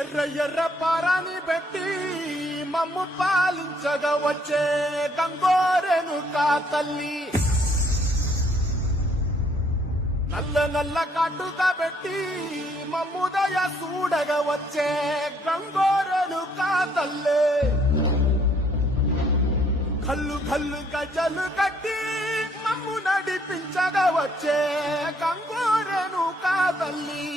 ఎర్ర ఎర్ర పారాని పెట్టి మమ్ము పాలించగా వచ్చే గంగోరెను కా తల్లి. నల్ల నల్ల కాటుగా పెట్టి మమ్ముదయ చూడగా వచ్చే గంగోరెను కా తల్లే. కల్లు కల్లు గజలు కట్టి మమ్ము నడిపించగా వచ్చే గంగోరెను కా తల్లి.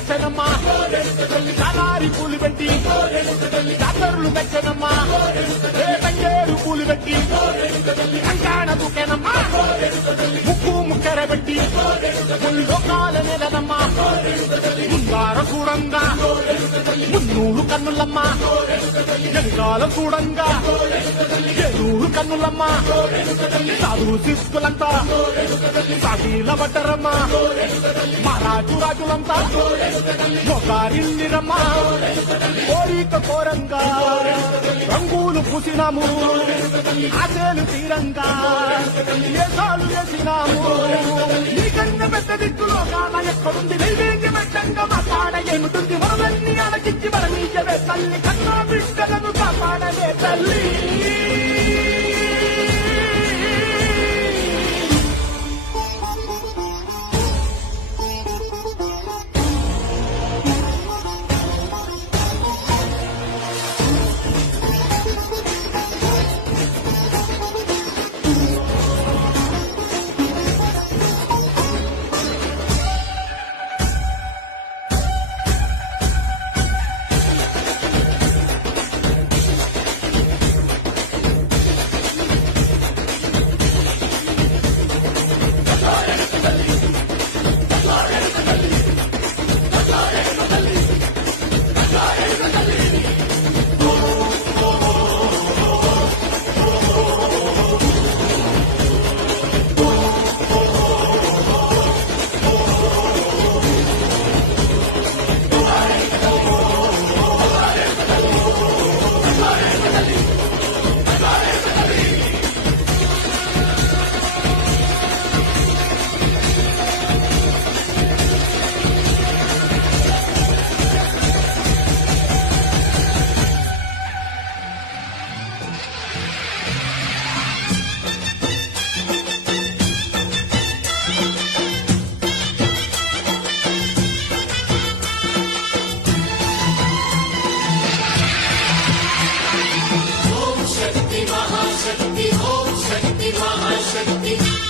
వచ్చనమ్మా. కాలారి పూలు పెట్టి జాతరులు తెచ్చనమ్మా ఏ పూలు పెట్టి కంకాణ దుకేనమ్మా ముక్కు ముక్కెర పెట్టి ముల్లోకాల నెలనమ్మా ముందార చూడంగా మున్నూరు కన్నులమ్మా. వెనకాల చూడంగా ఏనూరు కన్నులమ్మా. సాధు శిస్తులంతా సాగిల బట్టరమ్మా మహారాజు రాజులంతా మొగారిల్లిరమ్మా కోరిక కోరంగా. చూసినాము ఆశలు తీరంగా. ఏసాలు వేసినాము. నీకన్న పెద్ద దిక్కులో కాల ఎక్కడుంది? నైవేద్య పెట్టంగా మా కాడ ఏమిటుంది? మనల్ని అడగించి మన నీయవే తల్లి. కన్నా బిడ్డలను కాపాడలే తల్లి. అమ్మా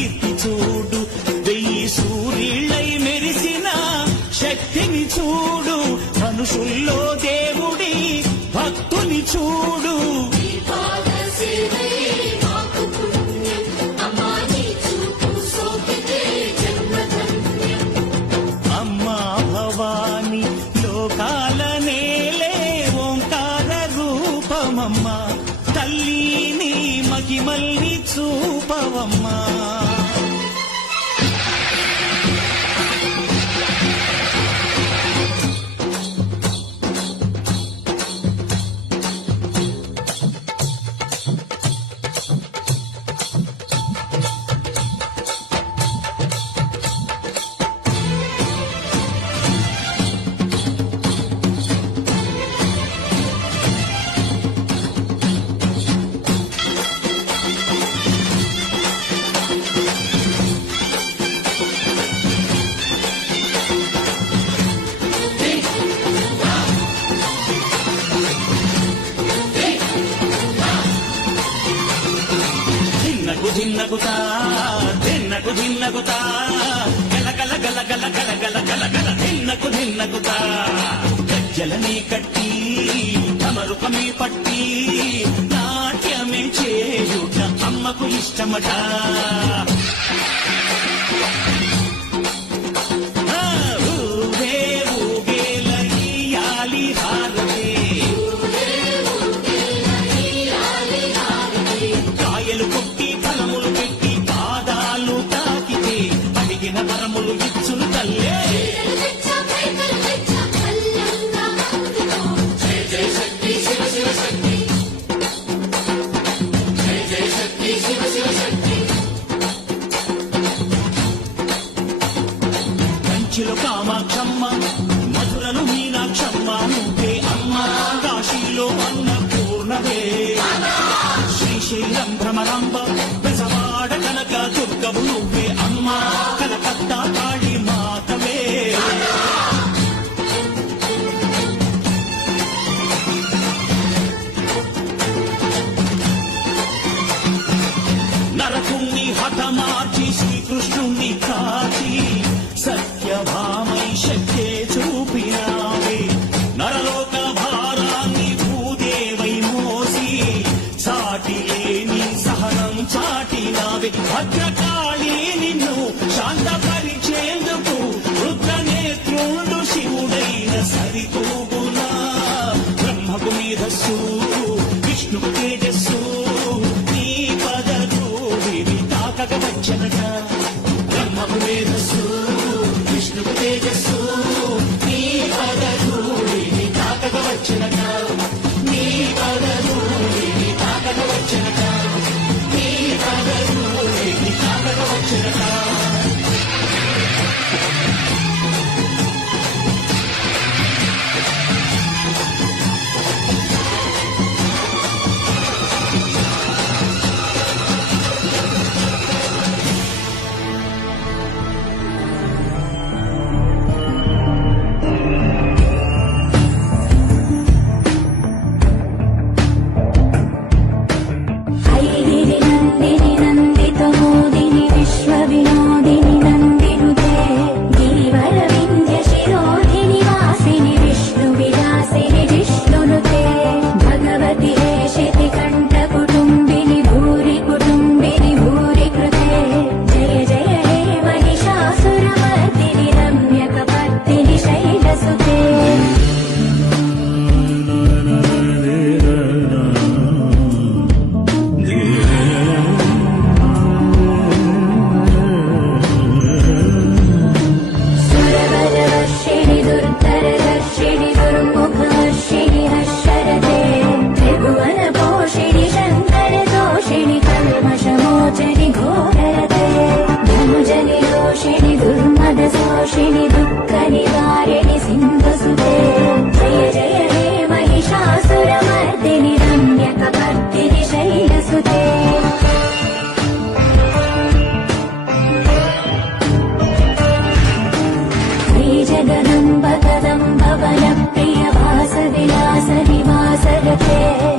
చూడు. వెయ్యి సూర్యుళ్ళై మెరిసిన శక్తిని చూడు. మనుషుల్లో దేవుడి భక్తుని చూడు. అమ్మా భవాని లోకాల నేలే ఓంకార రూపమమ్మా. తల్లిని మహిమల్ని చూపవమ్మా. తిన్నగుతా తిన్నకు తిన్నగుతా గల గల గల గల గల గల గల గలగల దిన్నకు దిన్నకుతా గజ్జలనే కట్టి తమరుపమే పట్టి. నాట్యమే చేయుట అమ్మకు ఇష్టమట. దుర్గవు నువ్వే అమ్మా. Calcutta Shimmy down. जगदम्बकम् भवनप्रियवासविवासरिवासरथे